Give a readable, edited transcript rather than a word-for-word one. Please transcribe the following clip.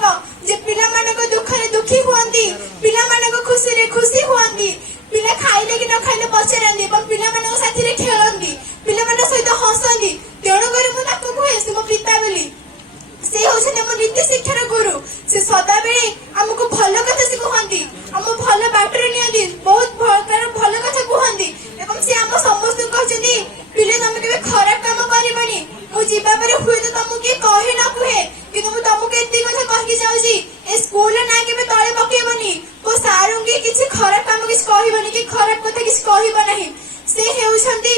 शिक्षक जे पिला मानक दुखरे दुखी हुअंती पिला मानक खुशी रे खुशी हुअंती पिला खाइले कि न खाइले पचारंती एवं पिला मानक साथी रे खेलंती पिला मानक सहित हसंती तेणु करी मु ताको कहे से मो पिता बोली से होछन मो नीति शिक्षार गुरु से सदा बेले हमको भलो कथा सिखुहंती हम भलो बाटर नियंती बहुत भलो कथा कुहंती एवं से हम समस्त कहचंती पिले तमे केबे खराब काम करिबनी मु जीवा परे हुए तो तुमको के कहे ना कहे किंतु मु तुमको एती कथा कहकी जाउची ए स्कूल ना केबे तळे पकेबनी को सारुंगी किछि खराब काम किछि कहिबनी कि खराब कथा किछि कहिबा नाही से हेउछंती